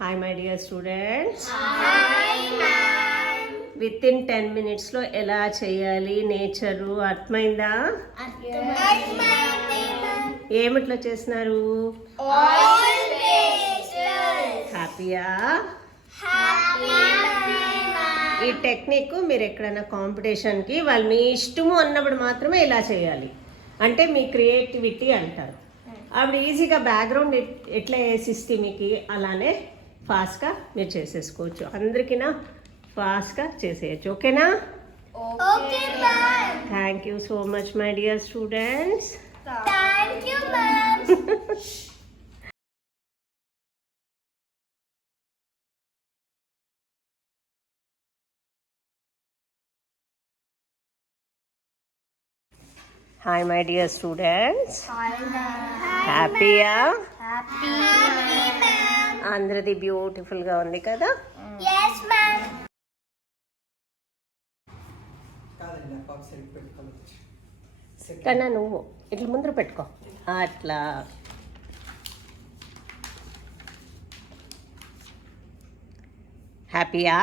Hi my dear students. Hi ma'am. With in 10 minutesలో ఎలా చేయాలి నేచరు అర్థమైందా? ఏమిట్లో చేస్తున్నారు? హ్యాపీయా? ఈ టెక్నిక్ మీరు ఎక్కడైనా కాంపిటీషన్కి వాళ్ళు మీ ఇష్టము అన్నప్పుడు మాత్రమే ఇలా చేయాలి. అంటే మీ క్రియేటివిటీ అంటారు. అప్పుడు ఈజీగా బ్యాక్గ్రౌండ్ ఎట్లా వేసిస్తే మీకు అలానే ఫాస్ట్గా మీరు చేసేసుకోవచ్చు. అందరికీనా ఫాస్ట్గా చేసేయచ్చు. ఓకేనా? Okay ma'am. Thank you so much my dear students. Thank you ma'am. Hi my dear students. Hi ma'am. హ్యాపీయా? Happy ma'am. అందరిది బ్యూటిఫుల్గా ఉంది కదా? Yes ma'am. కన్నా నువ్వు ఇట్లా ముందర పెట్టుకో. అట్లా హ్యాపీయా?